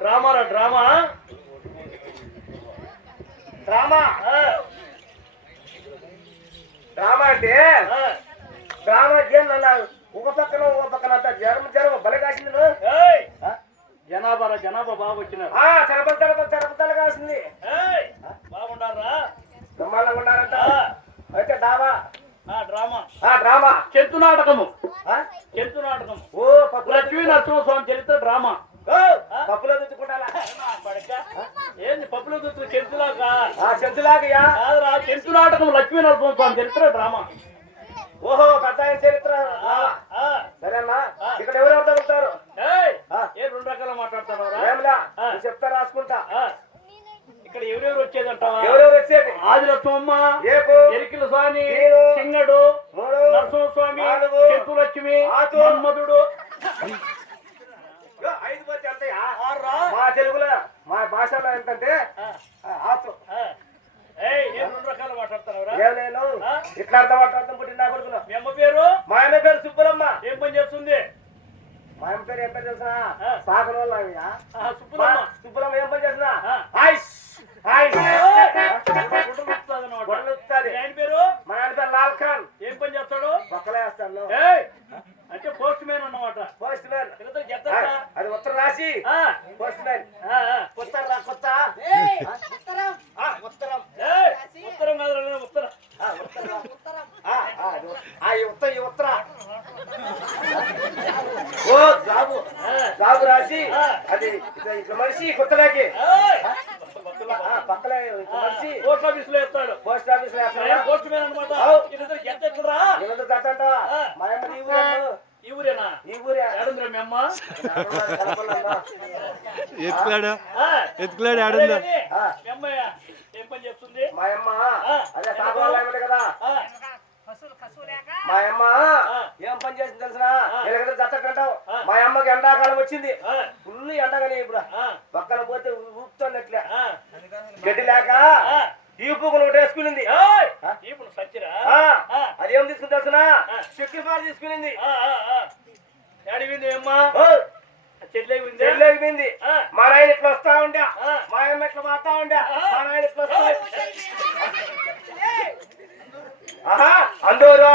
Drama అంటే drama ఒక పక్కన అంతా జ్వరం బలి కాసింది. జనాభా బాగా వచ్చినారు. చరపతలు కాసింది. బాగుండారా? బ్రహ్మాండంగా ఉన్నారంట. అయితే డ్రామా చెంతు నాటకము. ఓ లక్ష్మీ నరసింహస్వామి చరిత్ర డ్రామా. పప్పులో దుద్దుకుంటారా? ఏంది పప్పులో దుద్దు? చెంతులాగా చెంతు నాటకం లక్ష్మీ నరసింహస్వామి చరిత్ర డ్రామా. ఓహో పెద్ద చరిత్ర. సరేనా? ఇక్కడ ఎవరెవరు తగ్గుతారు? ఏ రెండు రకాల మాట్లాడతారు? చెప్తా రాసుకుంటా. ఇక్కడ ఎవరెవరు వచ్చేదంటావా? ఎవరెవరు వచ్చేది? ఆదిలక్ష్మమ్మ, ఎరికిల స్వామి, సింగడు, నరసింహస్వామి, చెంతు లక్ష్మి, మన్మధుడు. 5 మంది అంతయా? మా తెలుగులో మా భాషలో ఏంటంటే రెండు రకాలు మాట్లాడతారు. నేను ఇట్లా అర్థం మాట్లాడతాం. పుట్టిన నా కొడుకులు. మీ అమ్మ పేరు? మా అమ్మ పేరు సుబ్బలమ్మ. ఏం పని చేస్తుంది? మా అమ్మ పేరు ఏం పని చేస్తున్నా? సాగర్ వల్ల సుబ్బలమ్మ ఏం పని చేస్తున్నా? ఆయన పేరు? మా ఆయన పేరు లాల్ ఖాన్. ఏం పని చేస్తాడు? పక్కలే వేస్తాను. అంటే పోస్ట్ మ్యాన్ అన్నమాట. పోస్ట్ మ్యాన్ అది ఉత్తరం రాసి పోస్ట్ మ్యాన్. కొత్త ఉత్తరం కాదు, ఉత్తరం ఉత్తర ఓ జాబు రాసి అది ఇట్లా మనిషి కొత్తలాకి పక్కలే మనిషి పోస్ట్ ఆఫీస్ లో వేస్తాడు. పోస్ట్ ఆఫీస్ లో పోస్ట్ మ్యాన్ అనమాట. మా అమ్మ ఈ ఊరేనా? ఈ ఊరే. ఆడుందిరా మీ అమ్మ? ఎత్తుకులాడు ఆడుందా? మీ అమ్మయ్య ఏం పని చేస్తుంది? మా అమ్మ అదే సాగవాళ్ళు కదా. మా అమ్మ ఏం పని చేసింది తెలుసునా? జట్టంటావు. మా అమ్మకి ఎండాకాలం వచ్చింది. ఫుల్ ఎండగానే ఇప్పుడు పక్కన పోతే ఊపుతున్నట్లే గడ్డి లేక ఈ పువ్వులు ఒకటి వేసుకునింది. అదేం తీసుకుని తెలుసునా? చెక్కి పాలు తీసుకునింది. చెట్లైపోయింది. మా నాయన ఇట్లా వస్తా ఉండే, మా అమ్మ ఇట్లా పోతా ఉండే, మా నాయన ఇట్లా వస్తా. అందోరా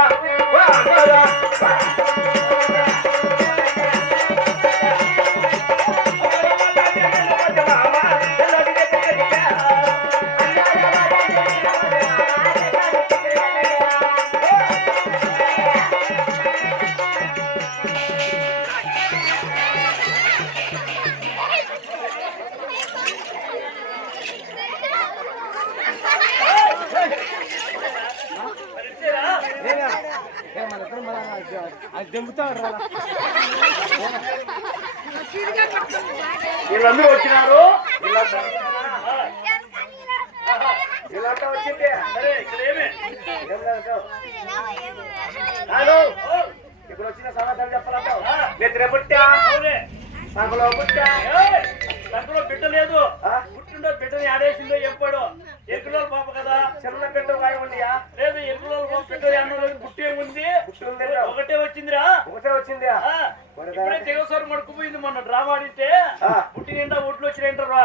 వీళ్ళందరూ వచ్చినారు. వీళ్ళంతా వచ్చింది. ఇప్పుడు వచ్చిన సమాధానం చెప్పాలంటావు. నిద్ర పుట్టా సంకలో పుట్టా సంకలో బిడ్డ లేదు. పుట్టిండో బిడ్డని ఆడేసిందో ఎప్పుడో. ఎరుకుల పాప కదా. చిన్న బిడ్డ ఉండియా? లేదు ఎరుకుల పాప బిడ్డ అన్నది పుట్టే ఉంది. ఒకటే వచ్చిందిరా. ఇప్పుడే దేవస్వరం మడుకుపోయింది. మొన్న డ్రామా ఆడితే పుట్టి నిండా ఒట్లు వచ్చినాయంటారా.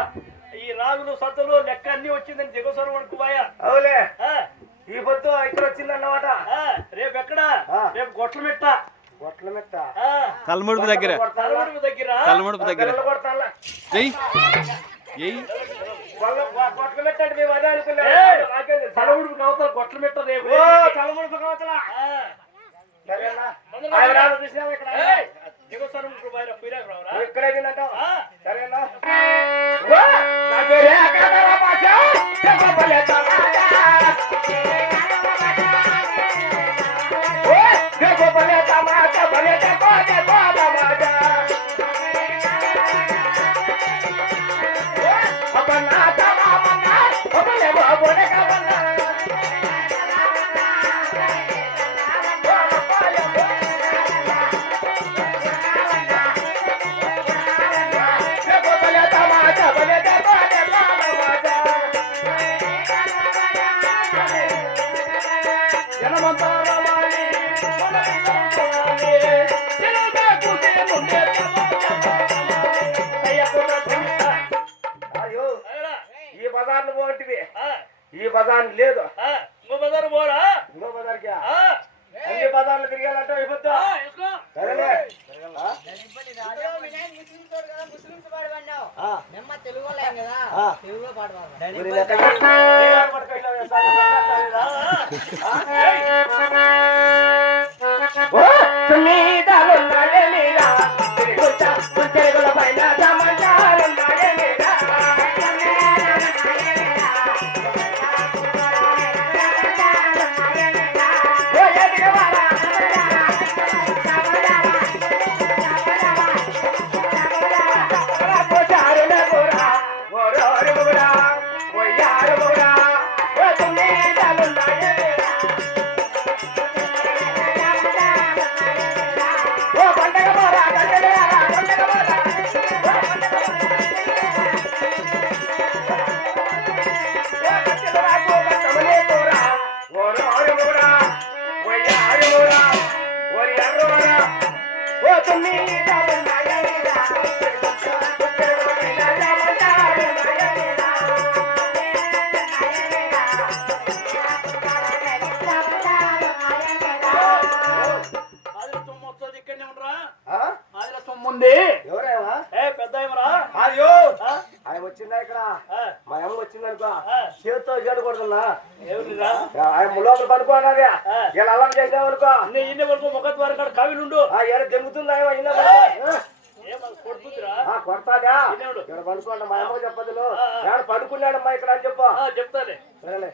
ఈ రాగులు సత్తులు లెక్క అన్ని వచ్చిందని దిగోస్వరం మడుకుపోయా. అవులే ఈ పొద్దు ఇక్కడ వచ్చింది అన్నమాట. రేపు ఎక్కడ? రేపు గొట్లమెట్ట. తలముడుపు దగ్గర గొట్లమెట్ట మేము అదే అనుకున్నా. తలముడుపు కావతల గొట్లమెట్ట రేపు. తలముడుపు కావతల దిగోస్వరం ఇక్కడే వింటావు. సరేనా? బాడే బాబా బాజా అపన్నా తమామన్నా ఒబలే బాబోడే కబన్నా ఈ బజార్లు పోగొట్టివి ఈ బజార్ లేదు ఇంకో బజారు పోరా ఇంకో బజార్కి అన్ని బజార్లు తిరిగాలంటే అయిపోతా సరేలే పైన ఉంది ఎవరేవా పెద్ద ఏమరా అయ్యో ఆయన వచ్చిందా ఇక్కడ మా అమ్మ వచ్చిందనుకో చేతితో చేయకూడదున్నా ఆయన లోపల పడుకోనది ఇలా అల్లం చేసావనుకో ఇన్ని వరకు ముఖ ద్వారా కవిలుండు ఏదో జరుగుతుందా కొడుతుందిరా కొడతాదా ఇక్కడ పడుకోండి మా అమ్మ చెప్పదులు ఏడ పడుకున్నాడమ్మా ఇక్కడ అని చెప్పు చెప్తానే సరేలే